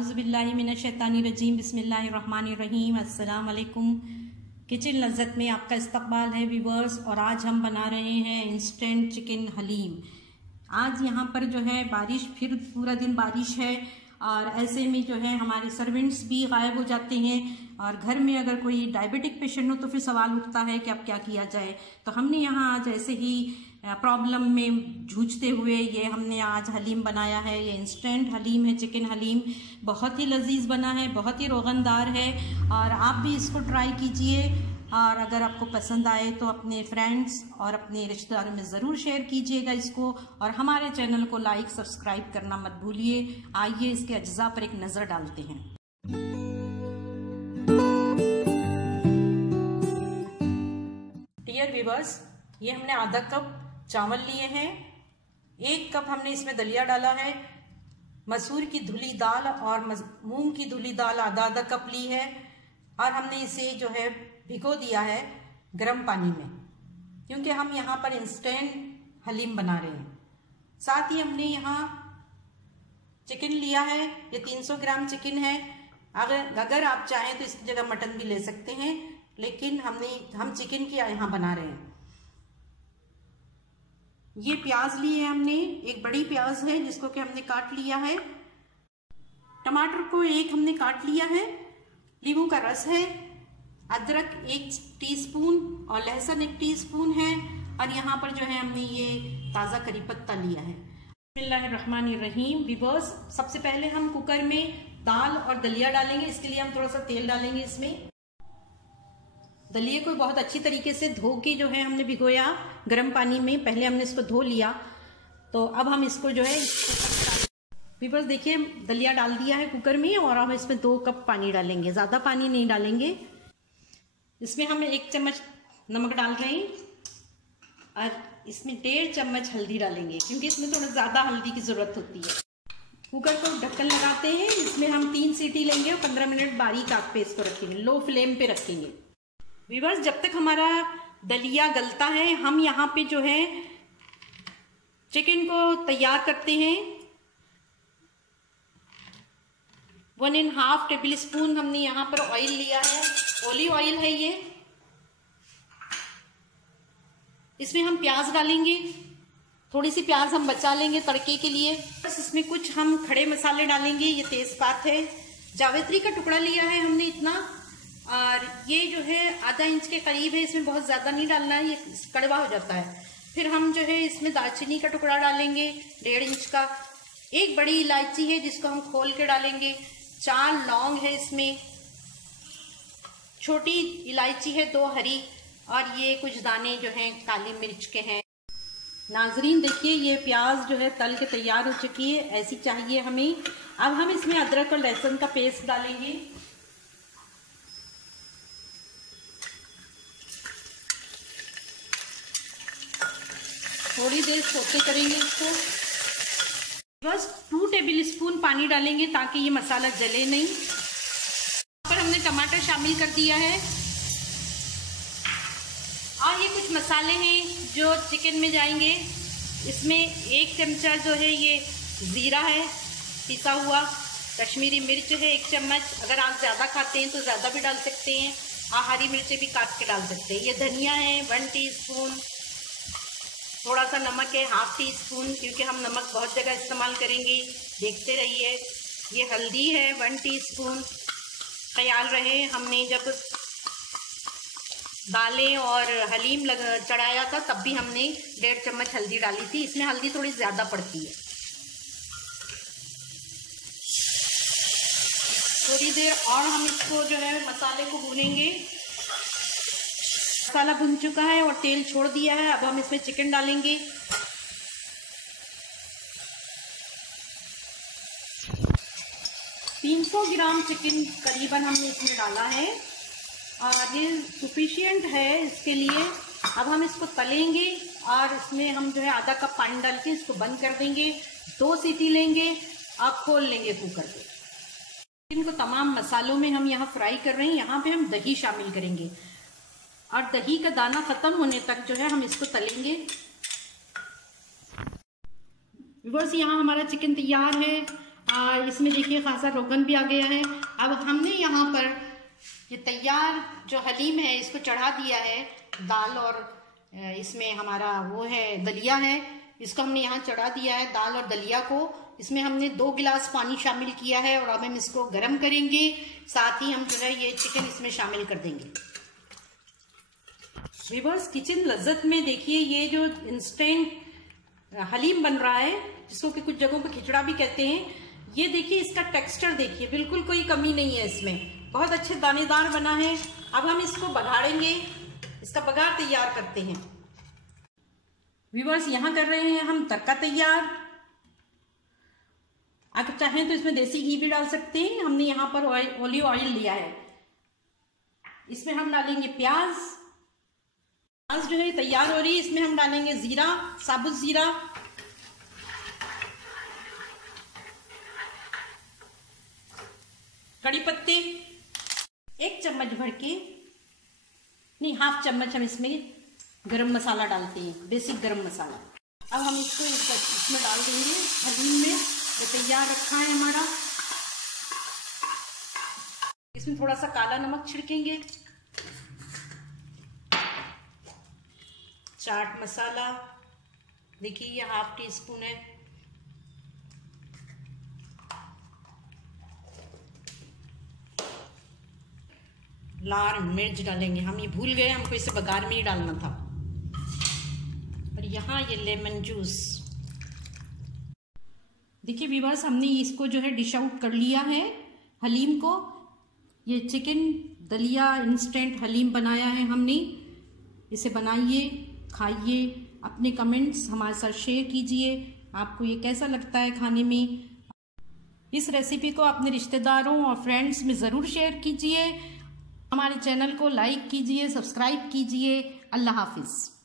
आज़ुबिल्लाहि मिनश्शैतानिर्रजीम बिस्मिल्लाहिर्रहमानिर्रहीम। अस्सलाम वालेकुम। किचन लज़्ज़त में आपका इस्तकबाल है व्यूवर्स। और आज हम बना रहे हैं इंस्टेंट चिकन हलीम। आज यहाँ पर जो है बारिश, फिर पूरा दिन बारिश है और ऐसे में जो है हमारे सर्वेंट्स भी गायब हो जाते हैं और घर में अगर कोई डायबिटिक पेशेंट हो तो फिर सवाल उठता है कि अब क्या किया जाए। तो हमने यहाँ आज ऐसे ही प्रॉब्लम में जूझते हुए ये हमने आज हलीम बनाया है। ये इंस्टेंट हलीम है, चिकन हलीम। बहुत ही लजीज बना है, बहुत ही रोगनदार है और आप भी इसको ट्राई कीजिए। और अगर आपको पसंद आए तो अपने फ्रेंड्स और अपने रिश्तेदारों में ज़रूर शेयर कीजिएगा इसको। और हमारे चैनल को लाइक सब्सक्राइब करना मत भूलिए। आइए इसके अज्जा पर एक नज़र डालते हैं। डियर व्यूअर्स, ये हमने आधा कप चावल लिए हैं, 1 कप हमने इसमें दलिया डाला है, मसूर की धुली दाल और मूंग की धुली दाल आधा आधा कप ली है और हमने इसे जो है भिगो दिया है गर्म पानी में, क्योंकि हम यहाँ पर इंस्टेंट हलीम बना रहे हैं। साथ ही हमने यहाँ चिकन लिया है, ये 300 ग्राम चिकन है। अगर आप चाहें तो इसकी जगह मटन भी ले सकते हैं, लेकिन हम चिकन की यहाँ बना रहे हैं। ये प्याज लिए हैं हमने, एक बड़ी प्याज है जिसको कि हमने काट लिया है। टमाटर को 1 हमने काट लिया है। नींबू का रस है, अदरक 1 टीस्पून और लहसुन 1 टीस्पून है। और यहाँ पर जो है हमने ये ताज़ा करी पत्ता लिया है। बिस्मिल्लाहिर्रहमानिर्रहीम। व्यूअर्स, सबसे पहले हम कुकर में दाल और दलिया डालेंगे। इसके लिए हम थोड़ा सा तेल डालेंगे। इसमें दलिए को बहुत अच्छी तरीके से धो के जो है हमने भिगोया गर्म पानी में। पहले हमने इसको धो लिया, तो अब हम इसको जो है व्यूअर्स देखिए दलिया डाल दिया है कुकर में और अब इसमें 2 कप पानी डालेंगे, ज़्यादा पानी नहीं डालेंगे। इसमें हम 1 चम्मच नमक डाल रहे हैं और इसमें 1.5 चम्मच हल्दी डालेंगे, क्योंकि इसमें थोड़ा ज़्यादा हल्दी की ज़रूरत होती है। कुकर को ढक्कन लगाते हैं, इसमें हम 3 सीटी लेंगे और 15 मिनट बारीक आग पे इसको रखेंगे, लो फ्लेम पे रखेंगे। व्यूअर्स, जब तक हमारा दलिया गलता है हम यहाँ पे जो है चिकन को तैयार करते हैं। 1.5 टेबल स्पून हमने यहाँ पर ऑयल लिया है, ऑलिव ऑयल है ये। इसमें हम प्याज डालेंगे, थोड़ी सी प्याज हम बचा लेंगे तड़के के लिए। बस इसमें कुछ हम खड़े मसाले डालेंगे। ये तेजपात है, जावित्री का टुकड़ा लिया है हमने इतना, और ये जो है आधा इंच के करीब है। इसमें बहुत ज़्यादा नहीं डालना है, ये कड़वा हो जाता है। फिर हम जो है इसमें दालचीनी का टुकड़ा डालेंगे 1.5 इंच का। 1 बड़ी इलायची है जिसको हम खोल के डालेंगे। 4 लौंग है इसमें, छोटी इलायची है 2 हरी, और ये कुछ दाने जो हैं काली मिर्च के हैं। नाजरीन देखिए ये प्याज जो है तल के तैयार हो चुकी है, ऐसी चाहिए हमें। अब हम इसमें अदरक और लहसुन का पेस्ट डालेंगे। थोड़ी देर सोते करेंगे इसको। बस 2 टेबल स्पून पानी डालेंगे ताकि ये मसाला जले नहीं। यहाँ पर हमने टमाटर शामिल कर दिया है और ये कुछ मसाले हैं जो चिकन में जाएंगे। इसमें 1 चमचा जो है ये ज़ीरा है पिसा हुआ, कश्मीरी मिर्च है 1 चम्मच। अगर आप ज़्यादा खाते हैं तो ज़्यादा भी डाल सकते हैं, और हरी मिर्चें भी काट के डाल सकते हैं। ये धनिया है 1 टीस्पून, थोड़ा सा नमक है 1/2 टीस्पून, क्योंकि हम नमक बहुत जगह इस्तेमाल करेंगे, देखते रहिए। ये हल्दी है 1 टीस्पून। ख्याल रहे हमने जब दालें और हलीम चढ़ाया था तब भी हमने 1.5 चम्मच हल्दी डाली थी। इसमें हल्दी थोड़ी ज़्यादा पड़ती है। थोड़ी देर और हम इसको जो है मसाले को भूनेंगे। मसाला भुन चुका है और तेल छोड़ दिया है। अब हम इसमें चिकन डालेंगे। $300 ग्राम चिकन करीबन हमने इसमें डाला है और ये सफिशिएंट है इसके लिए। अब हम इसको तलेंगे और इसमें हम जो है आधा कप पानी डाल के इसको बंद कर देंगे। 2 सीटी लेंगे, अब खोल लेंगे कुकर को। चिकन को तमाम मसालों में हम यहाँ फ्राई कर रहे हैं। यहाँ पे हम दही शामिल करेंगे और दही का दाना खत्म होने तक जो है हम इसको तलेंगे। व्यूअर्स, यहाँ हमारा चिकन तैयार है इसमें देखिए खासा रोगन भी आ गया है। अब हमने यहाँ पर ये तैयार जो हलीम है इसको चढ़ा दिया है। दाल और इसमें हमारा वो है दलिया है, इसको हमने यहाँ चढ़ा दिया है दाल और दलिया को। इसमें हमने 2 गिलास पानी शामिल किया है और अब हम इसको गर्म करेंगे। साथ ही हम जो है ये चिकन इसमें शामिल कर देंगे। व्यूअर्स, किचन लज्जत में देखिए ये जो इंस्टेंट हलीम बन रहा है, जिसको कि कुछ जगहों पे खिचड़ा भी कहते हैं, ये देखिए इसका टेक्सचर देखिए, बिल्कुल कोई कमी नहीं है इसमें, बहुत अच्छे दानेदार बना है। अब हम इसको बघाड़ेंगे, इसका बघाड़ तैयार करते हैं। व्यूअर्स, यहाँ कर रहे हैं हम तड़का तैयार। अगर चाहें तो इसमें देसी घी भी डाल सकते हैं। हमने यहाँ पर ऑलिव ऑयल लिया है। इसमें हम डालेंगे प्याज। प्याज जो है तैयार हो रही है, इसमें हम डालेंगे जीरा, साबुत जीरा, कड़ी पत्ते 1 चम्मच भर के, नहीं 1/2 चम्मच हम इसमें गरम मसाला डालते हैं, बेसिक गरम मसाला। अब हम इसको इसमें डाल देंगे हलीम में जो तैयार रखा है हमारा। इसमें थोड़ा सा काला नमक छिड़केंगे, चाट मसाला देखिए ये 1/2 टीस्पून है, लाल मिर्च डालेंगे। हम ये भूल गए, हमको इसे बघार में ही डालना था। और यहाँ ये लेमन जूस देखिए व्यूअर्स, हमने इसको जो है डिश आउट कर लिया है हलीम को। ये चिकन दलिया इंस्टेंट हलीम बनाया है हमने। इसे बनाइए, खाइए, अपने कमेंट्स हमारे साथ शेयर कीजिए। आपको ये कैसा लगता है खाने में। इस रेसिपी को अपने रिश्तेदारों और फ्रेंड्स में ज़रूर शेयर कीजिए। हमारे चैनल को लाइक कीजिए, सब्सक्राइब कीजिए। अल्लाह हाफिज़।